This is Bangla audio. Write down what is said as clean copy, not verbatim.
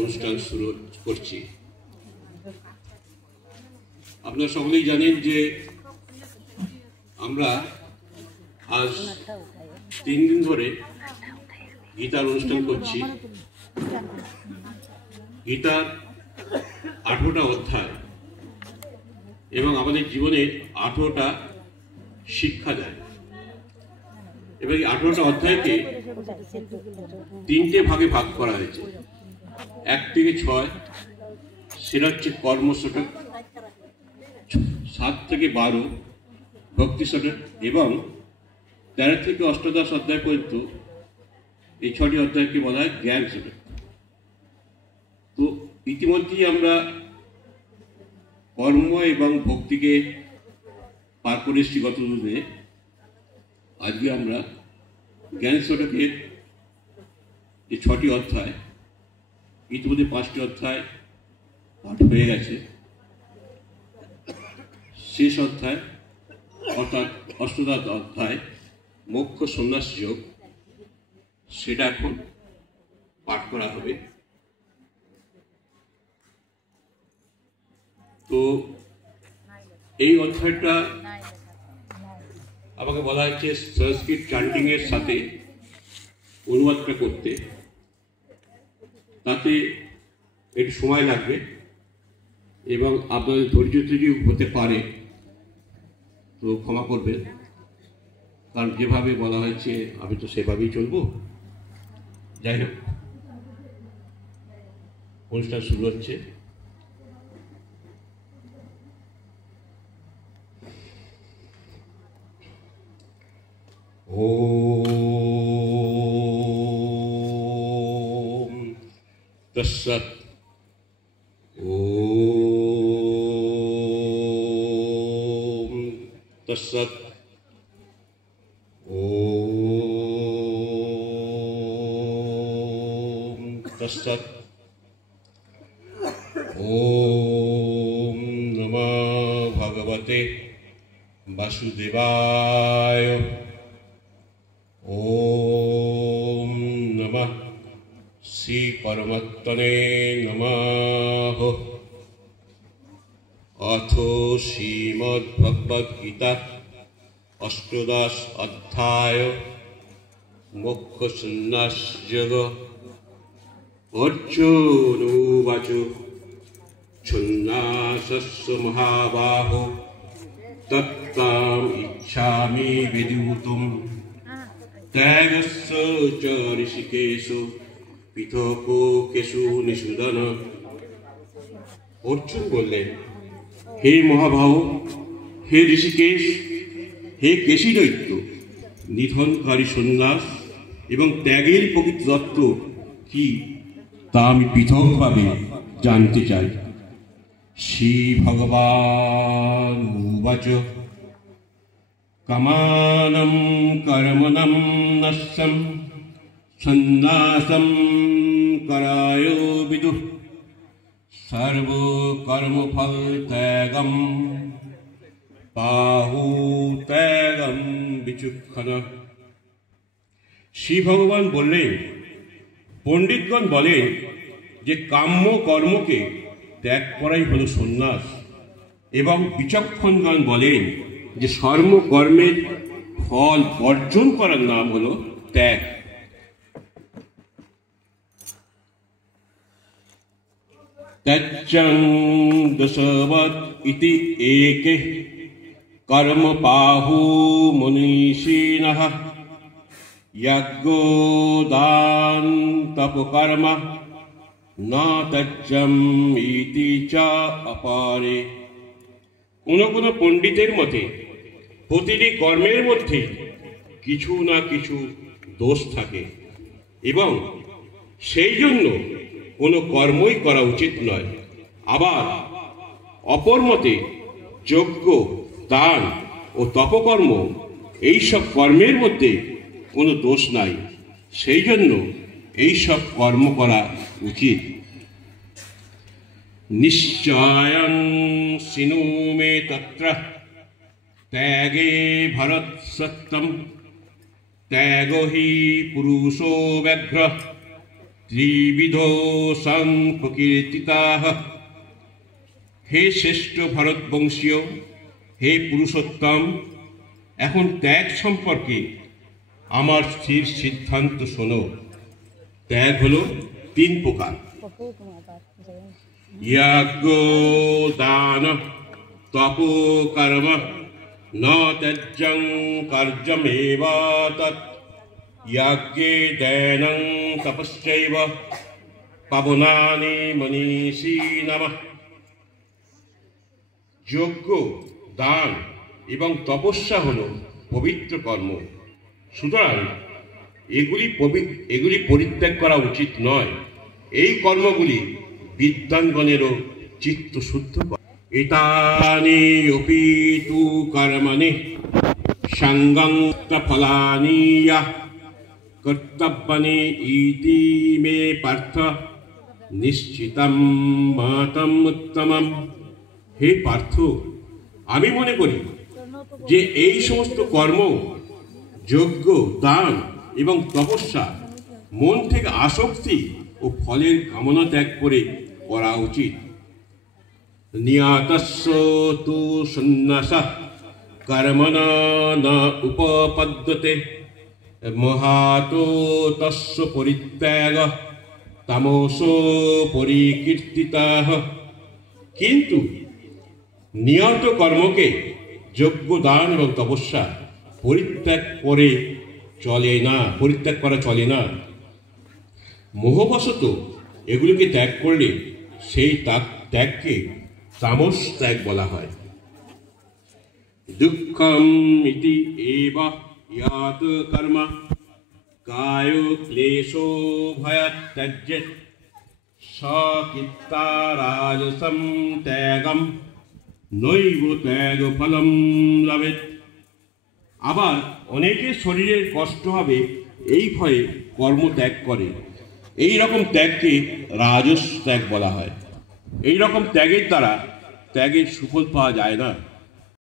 অনুষ্ঠান শুরু করছি। আপনারা সকলেই জানেন যে আমরা আজ 3 দিন ধরে গীতার অনুষ্ঠান করছি। গীতার 18টা অধ্যায় এবং আমাদের জীবনে 18টা শিক্ষা দেয়। এবার এই 18টা অধ্যায়কে 3টে ভাগে ভাগ করা হয়েছে। 1 থেকে 6 সেটা হচ্ছে কর্মশতক, 7 থেকে 12 ভক্তি শতক এবং 13 থেকে অষ্টাদশ অধ্যায় পর্যন্ত এই 6টি অধ্যায়কে বলা হয় জ্ঞান শতক। তো ইতিমধ্যেই আমরা কর্ম এবং ভক্তিকে পার করে এসেছি গত দিনে। আজকে আমরা জ্ঞান শতকের যে 6টি অধ্যায়, ইতিমধ্যে 5টি অধ্যায় পাঠ হয়ে গেছে। শেষ অধ্যায় অর্থাৎ অষ্টাদশ অধ্যায় মোক্ষ সন্ন্যাস যোগ, সেটা এখন পাঠ করা হবে। তো এই অধ্যায়টা আমাকে বলা হচ্ছে সংস্কৃত চ্যান্টিং এর সাথে অনুবাদটা করতে, তাতে একটু সময় লাগবে এবং আপনাদের ধৈর্য যদি হতে পারে তো ক্ষমা করবেন, কারণ যেভাবে বলা হয়েছে আমি তো সেভাবেই চলবো। যাই হোক, অনুষ্ঠান শুরু হচ্ছে। ওম তৎসৎ। ওম তৎসৎ। ওম তৎসৎ। ওম নমঃ ভগবতে বাসুদেবায়। ওম নমঃ শ্রী পরমাত্মনে নমঃ। অথ শ্রীমদ্ভগবদ্গীতা অষ্টাদশ অধ্যায় মোক্ষ সন্ন্যাস যোগ। অর্জুন উবাচ সন্ন্যাসস্য মহাবাহো তত্ত্বাম ইচ্ছামি বিদুতুম ত্যাগস্য চ ঋষিকেষু পৃথকো কেশু নিষূদন। অর্জুন বললেন, হে মহাবাহু, হে ঋষিকেশ, হে কেশী দৈত্য, নিধনকারী সন্ন্যাস এবং ত্যাগের প্রকৃত তত্ত্ব কি তা আমি পৃথকভাবে জানতে চাই। শ্রী ভগবান উবাচ কামানম কর্মণম নশ্যম সন্ন্যাসম করায় বিদুঃ সর্ব কর্মফল ত্যাগম বাহু ত্যাগম বিচক্ষণ। শ্রী ভগবান বললেন, পণ্ডিতগণ বলেন যে কাম্য কর্মকে ত্যাগ করাই হলো সন্ন্যাস, এবং বিচক্ষণগণ বলেন যে সর্বকর্মের ফল অর্জন করার নাম হলো ত্যাগ। ত্যাজ্যং দশবৎ ইতি একে কর্ম বাহু মনীষিণঃ যজ্ঞ দান তপকর্ম না ত্যাজ্যম ইতি চ অপারে। কোন পণ্ডিতের মতে প্রতিটি কর্মের মধ্যে কিছু না কিছু দোষ থাকে এবং সেই জন্য কোনো কর্মই করা উচিত নয়। আবার অপর মতে যজ্ঞ, দান ও তপকর্ম এইসব কর্মের মধ্যে কোনো দোষ নাই, সেই জন্য এইসব কর্ম করা উচিত। নিশ্চয়ং সিনু মে তত্র ত্যাগে ভরত সত্যম ত্যাগো হি পুরুষো ব্যাঘ্র ত্রিবিধো সংপ্রকীর্তিতাঃ। হে শ্রেষ্ঠ ভারতবংশীয়, হে পুরুষোত্তম, এখন ত্যাগ সম্পর্কে আমার স্থির সিদ্ধান্ত শোনো। ত্যাগ হলো 3 প্রকার: যজ্ঞ, দান, তপো, কর্ম। ন ত্যাজ্যং কার্যমেব তৎ। যজ্ঞে দানং তপশ্চৈব পাবনানি মনীষিণঃ। যজ্ঞ, দান এবং তপস্যা হল পবিত্র কর্ম। সুতরাং এগুলি পরিত্যাগ করা উচিত নয়। এই কর্মগুলি বিদ্বানগণেরও চিত্ত শুদ্ধ করে। এতানি অপি তু কর্মণি সঙ্গং ফলানি ইয়াঃ কর্তব্যানি ইতি মে পার্থ নিশ্চিতম মতম উত্তমম। হে পার্থ, আমি মনে করি যে এই সমস্ত কর্ম, যজ্ঞ, দান এবং তপস্যা মন থেকে আসক্তি ও ফলের কামনা ত্যাগ করে করা উচিত। নিয়তস্য তু সন্ন্যাসঃ কর্মণা ন উপপদ্যতে মহাতো তস্য পরিত্যাগঃ তামসো পরিকীর্তিতঃ। কিন্তু নিয়ত কর্মকে, যজ্ঞ, দান এবং তপস্যা পরিত্যাগ করা চলে না। মোহবশত এগুলিকে ত্যাগ করলে সেই ত্যাগকে তামস ত্যাগ বলা হয়। দুঃখম ইতি এব ইয়াত কর্ম কায় ক্লেশো ভয়াৎ ত্যজ্যেৎ সকিত্তা রাজসম ত্যাগম নৈব ত্যাগ ফলম লভেৎ। আবার অনেকে শরীরের কষ্ট হবে এই ভয়ে কর্ম ত্যাগ করে। এই রকম ত্যাগকে রাজস ত্যাগ বলা হয়। এই রকম ত্যাগের দ্বারা ত্যাগের সুফল পাওয়া যায় না।